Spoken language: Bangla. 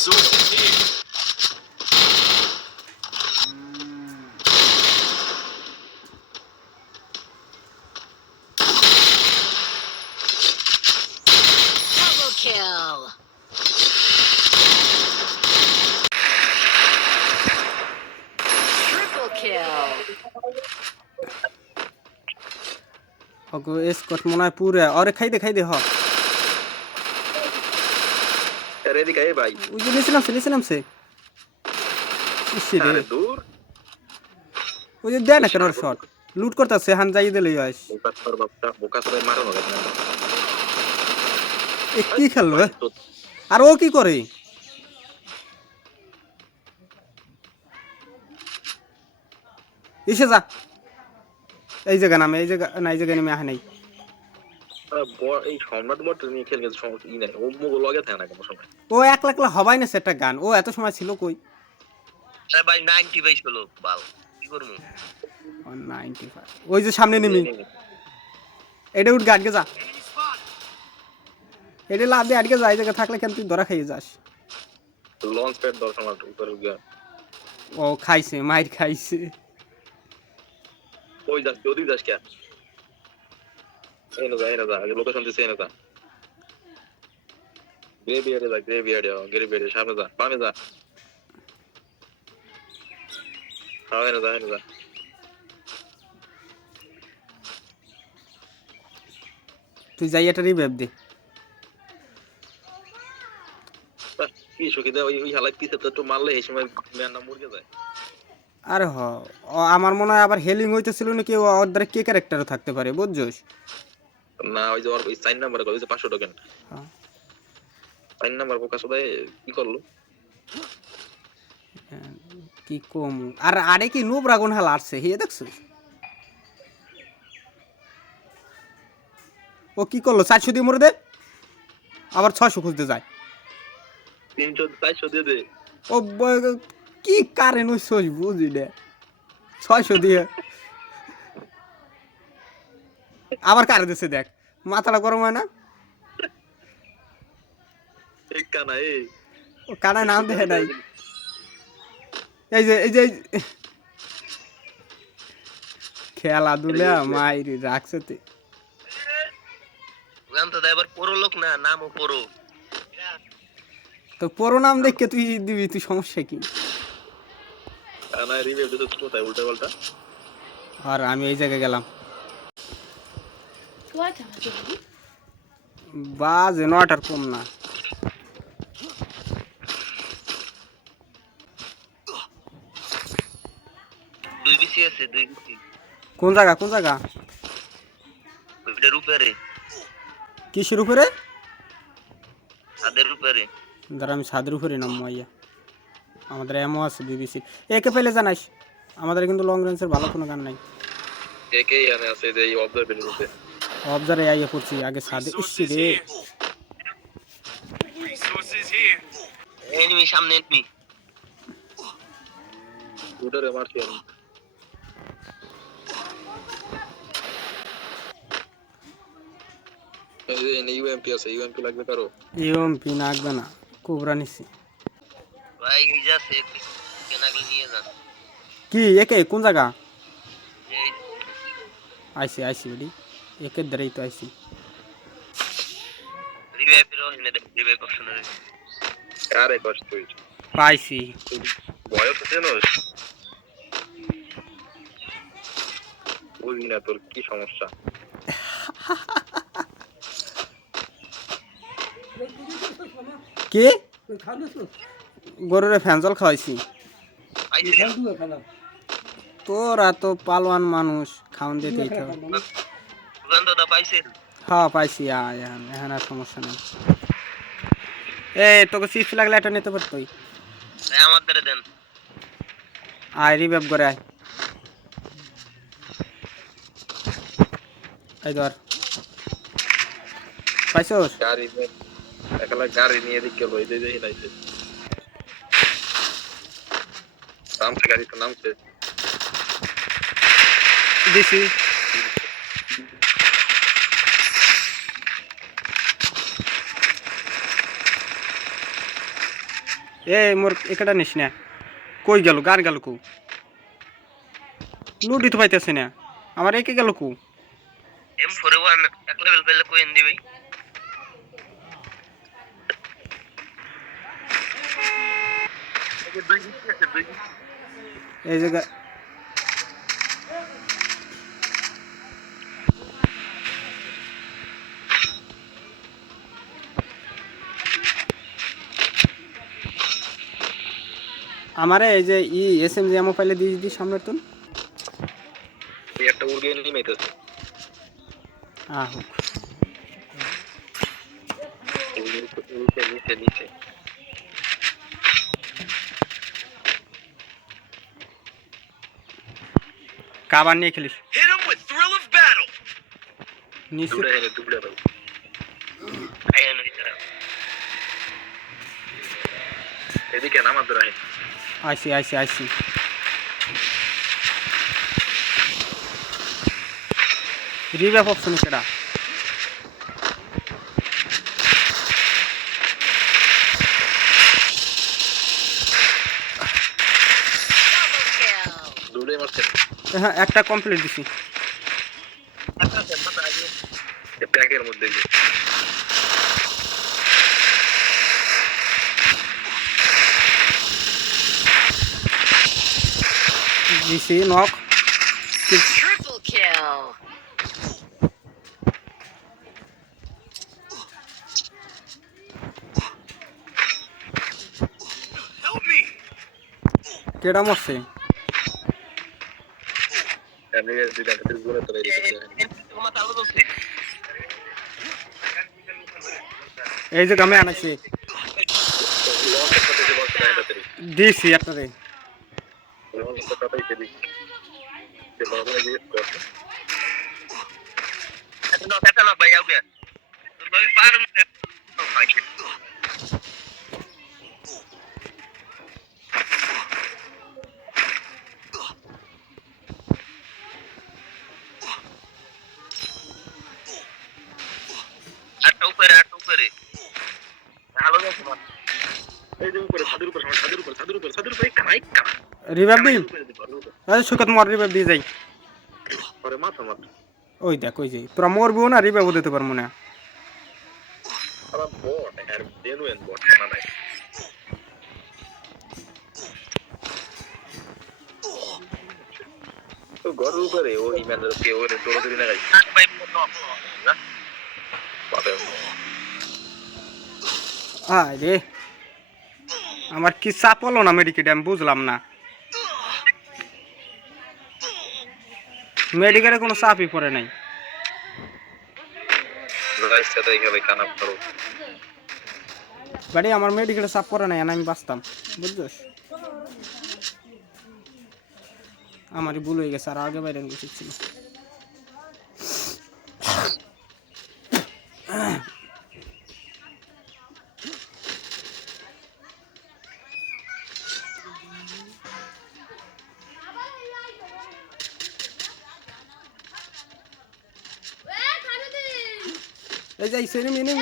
そうですね。kill. Triple kill. 僕、エスコットもないプールや。あれ、書いて書いては。হ রেডি কাই ভাই ওই যে নিয়েছিলাম সে নিয়েছিলাম সে ইসি রে আরে দূর ওই যে দেয় না কেন শট লুট করতেছে হান যাই দিলেই আস বোকা সর বাপটা বোকা সরে মারো না এ কি খেললো এ? আর ও কি করে ইসে যা এই জায়গা নামে এই জায়গা না এই জায়গা নেমে আহে নাই এই সম্রাট বট নিয়ে খেলে গেছে ই নাই। ও মুগ লগে থাকে না কোনো সময়। ও একলা একলা হবাই না সেটা গান। ও এত সময় ছিল কই? আরে ভাই নাইনটি বাইশ হলো বাল। কি করব? নাইনটি ফাইভ ওই যে সামনে নেমি। এটা উঠ গাটকে যা। এটা লাভ দিয়ে আটকে যা জায়গা থাকলে কেন তুই ধরা খাইয়ে যাস। লঞ্চ প্যাড দর্শন উপরে গিয়া ও খাইছে মাইর খাইছে। ওই যাস ওদিক যাস কে? এই না যা এই যা আগে লোকেশন দিছে যা গ্রে বিয়ারে যা গ্রে বিয়ারে সামনে যা বামে যা হ্যাঁ যা যা তুই যাই এটা রিভাইভ দে বাহ, কি সুখী দেয় ওই ওই হালাই পিছে তো একটু মারলে এই সময় যায় আরে হ আমার মনে হয় আবার হেলিং হইতেছিল নাকি ও ওর দ্বারা কে ক্যারেক্টারও থাকতে পারে বুঝছস না ওই যে ওর ওই সাইন নাম্বার ওই যে পাঁচশো টোকেন। সাইন নাম্বার কি করল? কি কম? আর আরে কি নুব রাগুন হাল আসছে হে দেখছিস? ও কি করল চারশো দিয়ে মরে দে? আবার ছশো খুঁজতে যায়। তিনশো চারশো দিয়ে দে। ও কি কারেন্ট ওই বুঝি ছয়শো দিয়ে। আবার কারে দিছে দেখ? মাথাটা গরম হয় না? কানা নাম দেখে নাই। এই যে এই যে খেলাধুলা মাইরি রাখছে তে। লোক না নামও পড়ো তো পুরো নাম দেখে তুই দিবি তুই সমস্যা কি? আর আমি এই জায়গায় গেলাম। বাজে নটার কম না। দুই বিসি আছে দুই বিসি। কোন জায়গা কোন জায়গা? কিসের উপরে? ধর আমি ছাদের উপরে নাম মাইয়া আমাদের এমও আছে বিবিসি একে পেলে জানাইস আমাদের কিন্তু লং রেঞ্জের ভালো কোনো গান নাই। একেই আছে এই অবজারভেটর মধ্যে অবজারে আইয়া পড়ছি আগে ছাদে ইসি Resources রে here. Resources here. এনিমি সামনে এনিমি উডারে মারছি আমি এই যে ইউএমপি আছে ইউএমপি লাগবে কারও ইউএমপি নাকবে না কোবরা নিছি ভাই এই যাচ্ছে কেনাগুলো নিয়ে যান কি একে কোন জায়গা এই আইসি আইসি বেডি একের দ্বারাই তো তুই পাইছি। বুঝি না তোর কি সমস্যা। কে? গরুরে ফ্যানজল খাওয়াইছি। আইছে। তোরা তো পালোয়ান মানুষ খাওয়ান দিতেই তো। দোকান দাদা পাইছে হ্যাঁ পাইছি আয় এখন এখন আর সমস্যা নেই। এ তোকে চিপস লাগলে এটা নিতে পারতোই। আমার দ্বারা দেন। আয় রিভাইভ করে আয়। এই ধর। পাইছোস? গাড়ি একলা গাড়ি নিয়ে দিক গেল এই যে দেখি নাইছে নামছে গাড়ি তো নামছে। দিছি। এ মোর একটা নিস না। কই গেল গান গেল কু? লুডি তো পাইতেছে না। আমার একে গেল কু? এম ফোর ওয়ান এক লেভেল পেলে দিবি। দিচ্ছি আছে দুই এই জায়গা আমারে এই যে ই এস এম জি আমো পাইলে দিয়ে দিই সামনের তুন। এই একটা উড়গে নিমেতেছে আহ হোক নিচে নিচে নিচে। কাবার নিয়ে খেলিস. এদিকে না আমাদের আহে আইসি আইসি আইসি রিভ্যাপ অপশন সেটা হ্যাঁ একটা কমপ্লিট দিছি। প্যাকের মধ্যে গিয়ে দিছি knock Triple kill. Help me. কেডা মরছে. এই যে গামে আনাইছি দিছি আপনারে bayaw yan. Bayaw, parang... Oh, thank you. Ato উপরে, ato উপরে. ভালো গেছে মা। এই যে উপরে ছাদের উপরে ছাদের উপরে ছাদের উপরে ছাদের উপরে কানাই কানা রিভাইভ দিই? সুকত মর রিভাইভ দিয়ে যাই। পরে ওই দেখ ওই যে তোরা না রিভাইভ দিতে পারব না। আর উপরে ও কে ওরে দৌড়াদৌড়ি লাগাই। আমার কি চাপ হলো না মেডিকেটে আমি বুঝলাম না। মেডিকেলে কোনো চাপই পড়ে নাই। করো বাড়ি আমার মেডিকেলে চাপ পড়ে নাই আমি বাঁচতাম, বুঝছিস? আমারই ভুল হয়ে গেছে, আর আগে বাইরে ছিল। এই যাই সেরে মেনে